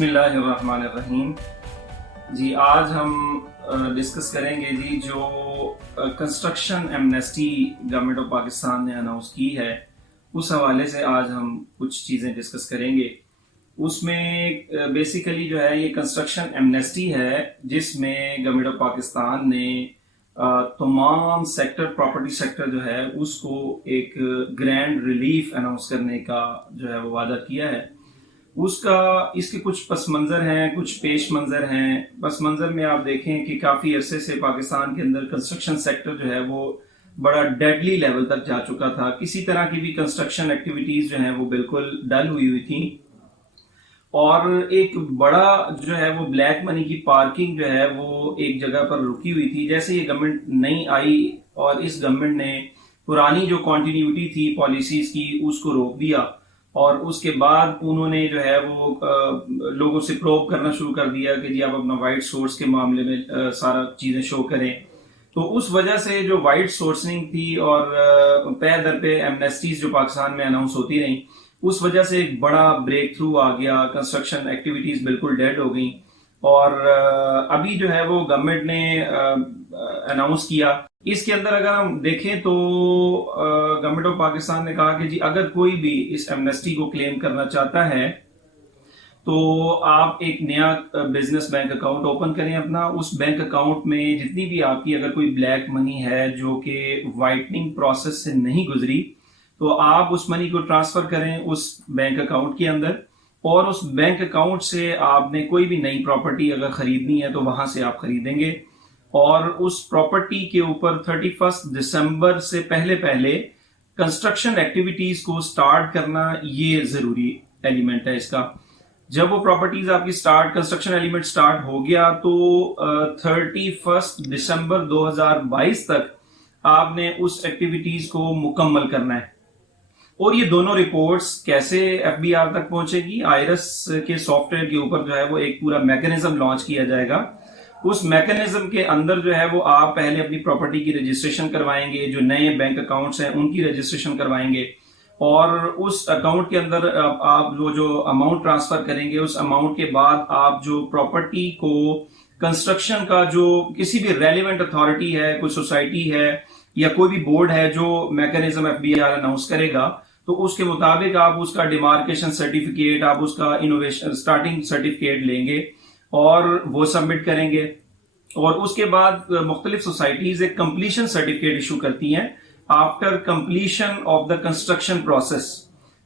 بسم اللہ الرحمن الرحیم. جی آج ہم ڈسکس کریں گے جی جو construction Amnesty government of Pakistan نے اناؤنس کی ہے اس حوالے سے آج ہم کچھ چیزیں ڈسکس کریں گے. اس میں بیسیکلی جو ہے یہ کنسٹرکشن ایمنیسٹی ہے جس میں گورنمنٹ آف پاکستان نے تمام سیکٹر پراپرٹی سیکٹر جو ہے اس کو ایک گرینڈ ریلیف اناؤنس کرنے کا جو ہے وہ وعدہ کیا ہے. اس کے کچھ پس منظر ہیں, کچھ پیش منظر ہیں. پس منظر میں آپ دیکھیں کہ کافی عرصے سے پاکستان کے اندر کنسٹرکشن سیکٹر جو ہے وہ بڑا ڈیڈلی لیول تک جا چکا تھا. کسی طرح کی بھی کنسٹرکشن ایکٹیویٹیز جو ہیں وہ بالکل ڈل ہوئی تھیں اور ایک بڑا جو ہے وہ بلیک منی کی پارکنگ جو ہے وہ ایک جگہ پر رکی ہوئی تھی. جیسے یہ گورنمنٹ نئی آئی اور اس گورنمنٹ نے پرانی جو کنٹینیوٹی تھی پالیسیز کی اس کو روک دیا اور اس کے بعد انہوں نے جو ہے وہ لوگوں سے پروب کرنا شروع کر دیا کہ جی آپ اپنا وائٹ سورس کے معاملے میں سارا چیزیں شو کریں. تو اس وجہ سے جو وائٹ سورسنگ تھی اور پے در پہ ایمنیسٹیز جو پاکستان میں اناؤنس ہوتی رہیں اس وجہ سے ایک بڑا بریک تھرو آ گیا. کنسٹرکشن ایکٹیویٹیز بالکل ڈیڈ ہو گئیں اور ابھی جو ہے وہ گورنمنٹ نے اناؤنس کیا. اس کے اندر اگر ہم دیکھیں تو گورنمنٹ آف پاکستان نے کہا کہ جی اگر کوئی بھی اس ایمنیسٹی کو کلیم کرنا چاہتا ہے تو آپ ایک نیا بزنس بینک اکاؤنٹ اوپن کریں اپنا. اس بینک اکاؤنٹ میں جتنی بھی آپ کی اگر کوئی بلیک منی ہے جو کہ وائٹننگ پروسیس سے نہیں گزری تو آپ اس منی کو ٹرانسفر کریں اس بینک اکاؤنٹ کے اندر اور اس بینک اکاؤنٹ سے آپ نے کوئی بھی نئی پراپرٹی اگر خریدنی ہے تو وہاں سے آپ خریدیں گے اور اس پراپرٹی کے اوپر 31 دسمبر سے پہلے کنسٹرکشن ایکٹیویٹیز کو سٹارٹ کرنا یہ ضروری ایلیمنٹ ہے اس کا. جب وہ پراپرٹیز آپ کی کنسٹرکشن ایلیمنٹ سٹارٹ ہو گیا تو 31 دسمبر 2022 تک آپ نے اس ایکٹیویٹیز کو مکمل کرنا ہے. اور یہ دونوں رپورٹس کیسے ایف بی آر تک پہنچے گی؟ آئرس کے سافٹ ویئر کے اوپر جو ہے وہ ایک پورا میکینزم لانچ کیا جائے گا. اس میکینزم کے اندر جو ہے وہ آپ پہلے اپنی پراپرٹی کی رجسٹریشن کروائیں گے, جو نئے بینک اکاؤنٹس ہیں ان کی رجسٹریشن کروائیں گے اور اس اکاؤنٹ کے اندر آپ جو اماؤنٹ ٹرانسفر کریں گے اس اماؤنٹ کے بعد آپ جو پراپرٹی کو کنسٹرکشن کا جو کسی بھی ریلیونٹ اتھارٹی ہے, کوئی سوسائٹی ہے یا کوئی بھی بورڈ ہے جو mechanism F B R announce کرے گا تو اس کے مطابق آپ اس کا ڈیمارکیشن سرٹیفکیٹ, آپ اس کا انوویشن سٹارٹنگ سرٹیفکیٹ لیں گے اور وہ سبمٹ کریں گے. اور اس کے بعد مختلف سوسائٹیز ایک کمپلیشن سرٹیفکیٹ ایشو کرتی ہیں after completion of the construction process.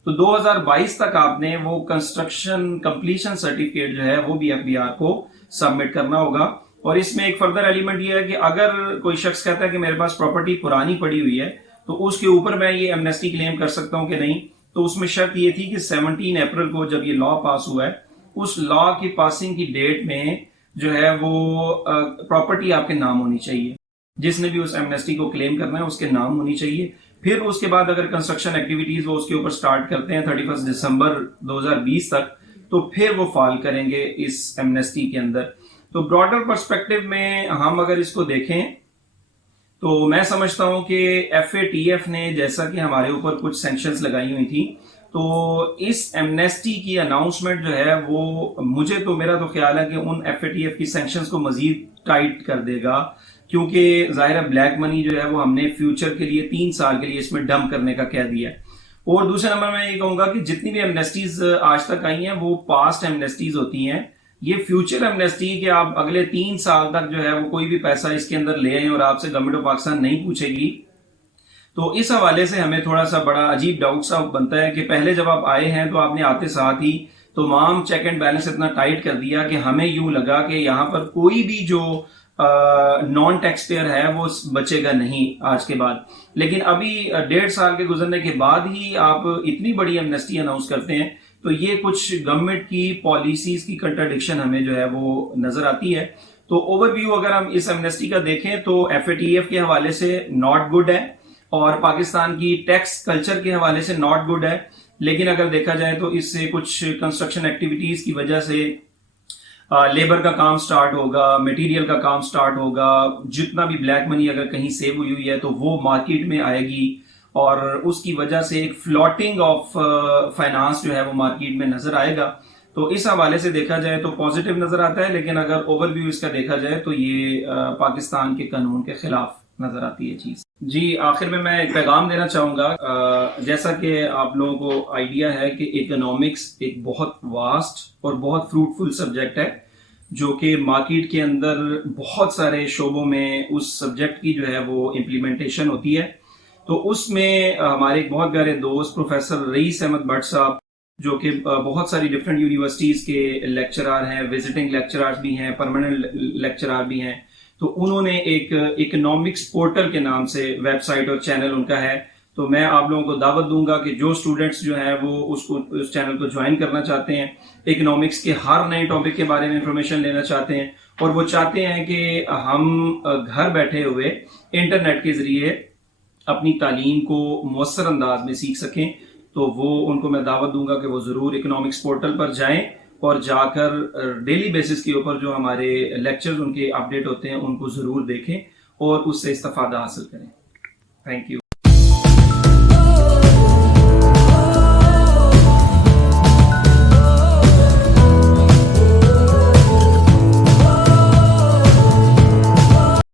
تو 2022 تک آپ نے وہ کنسٹرکشن کمپلیشن سرٹیفکیٹ جو ہے وہ بھی ایف بی آر کو سبمٹ کرنا ہوگا. اور اس میں ایک فردر ایلیمنٹ یہ ہے کہ اگر کوئی شخص کہتا ہے کہ میرے پاس پراپرٹی پرانی پڑی ہوئی ہے تو اس کے اوپر میں یہ ایمنیسٹی کلیم کر سکتا ہوں کہ نہیں, تو اس میں شرط یہ تھی کہ 17 اپریل کو جب یہ لا پاس ہوا ہے اس لا کی پاسنگ کی ڈیٹ میں جو ہے وہ پراپرٹی آپ کے نام ہونی چاہیے. جس نے بھی اس ایمنیسٹی کو کلیم کرنا ہے اس کے نام ہونی چاہیے. پھر اس کے بعد اگر کنسٹرکشن ایکٹیویٹیز وہ اس کے اوپر سٹارٹ کرتے ہیں 31 دسمبر 2020 تک تو پھر وہ فال کریں گے اس ایمنیسٹی کے اندر. تو براڈر پرسپیکٹو میں ہم اگر اس کو دیکھیں تو میں سمجھتا ہوں کہ ایف اے ٹی ایف نے جیسا کہ ہمارے اوپر کچھ سینکشنز لگائی ہوئی تھی تو اس ایمنیسٹی کی اناؤنسمنٹ جو ہے وہ میرا تو خیال ہے کہ ان ایف اے ٹی ایف کی سینکشنز کو مزید ٹائٹ کر دے گا, کیونکہ ظاہر بلیک منی جو ہے وہ ہم نے فیوچر کے لیے 3 سال کے لیے اس میں ڈمپ کرنے کا کہہ دیا ہے. اور دوسرے نمبر میں یہ کہوں گا کہ جتنی بھی ایمنیسٹیز آج تک آئی ہیں وہ پاسٹ ایمنیسٹیز ہوتی ہیں. یہ فیوچر ایمنیسٹی کہ آپ اگلے 3 سال تک جو ہے وہ کوئی بھی پیسہ اس کے اندر لے آئیں اور آپ سے گورنمنٹ آف پاکستان نہیں پوچھے گی, تو اس حوالے سے ہمیں تھوڑا سا بڑا عجیب ڈاؤٹ سا بنتا ہے کہ پہلے جب آپ آئے ہیں تو آپ نے آتے ساتھ ہی تمام چیک اینڈ بیلنس اتنا ٹائٹ کر دیا کہ ہمیں یوں لگا کہ یہاں پر کوئی بھی جو نان ٹیکس پیئر ہے وہ بچے گا نہیں آج کے بعد. لیکن ابھی 1.5 سال کے گزرنے کے بعد ہی آپ اتنی بڑی ایمنیسٹی اناؤنس کرتے ہیں تو یہ کچھ گورنمنٹ کی پالیسیز کی کنٹراڈکشن ہمیں جو ہے وہ نظر آتی ہے. تو اوور ویو اگر ہم اس ایمنیسٹی کا دیکھیں تو ایف اے ٹی ایف کے حوالے سے ناٹ گڈ ہے اور پاکستان کی ٹیکس کلچر کے حوالے سے ناٹ گڈ ہے. لیکن اگر دیکھا جائے تو اس سے کچھ کنسٹرکشن ایکٹیویٹیز کی وجہ سے لیبر کا کام سٹارٹ ہوگا, میٹیریل کا کام سٹارٹ ہوگا, جتنا بھی بلیک منی اگر کہیں سیو ہوئی ہے تو وہ مارکیٹ میں آئے گی اور اس کی وجہ سے ایک فلوٹنگ آف فائنانس جو ہے وہ مارکیٹ میں نظر آئے گا. تو اس حوالے سے دیکھا جائے تو پازیٹیو نظر آتا ہے، لیکن اگر اوور ویو اس کا دیکھا جائے تو یہ پاکستان کے قانون کے خلاف نظر آتی ہے چیز. جی آخر میں ایک پیغام دینا چاہوں گا. جیسا کہ آپ لوگوں کو آئیڈیا ہے کہ اکنامکس ایک بہت واسٹ اور بہت فروٹفل سبجیکٹ ہے، جو کہ مارکیٹ کے اندر بہت سارے شعبوں میں اس سبجیکٹ کی جو ہے وہ امپلیمنٹیشن ہوتی ہے. تو اس میں ہمارے ایک بہت پیارے دوست پروفیسر رئیس احمد بٹ صاحب، جو کہ بہت ساری ڈفرینٹ یونیورسٹیز کے لیکچرار ہیں، وزٹنگ لیکچرار بھی ہیں، پرماننٹ لیکچرار بھی ہیں، تو انہوں نے ایک اکنامکس پورٹل کے نام سے ویب سائٹ اور چینل ان کا ہے. تو میں آپ لوگوں کو دعوت دوں گا کہ جو اسٹوڈنٹس جو ہیں وہ اس چینل کو جوائن کرنا چاہتے ہیں، اکنامکس کے ہر نئے ٹاپک کے بارے میں انفارمیشن لینا چاہتے ہیں، اور وہ چاہتے ہیں کہ ہم گھر بیٹھے ہوئے انٹرنیٹ کے ذریعے اپنی تعلیم کو مؤثر انداز میں سیکھ سکیں، تو وہ ان کو میں دعوت دوں گا کہ وہ ضرور اکنامکس پورٹل پر جائیں اور جا کر ڈیلی بیسس کے اوپر جو ہمارے لیکچرز ان کے اپڈیٹ ہوتے ہیں ان کو ضرور دیکھیں اور اس سے استفادہ حاصل کریں. Thank you.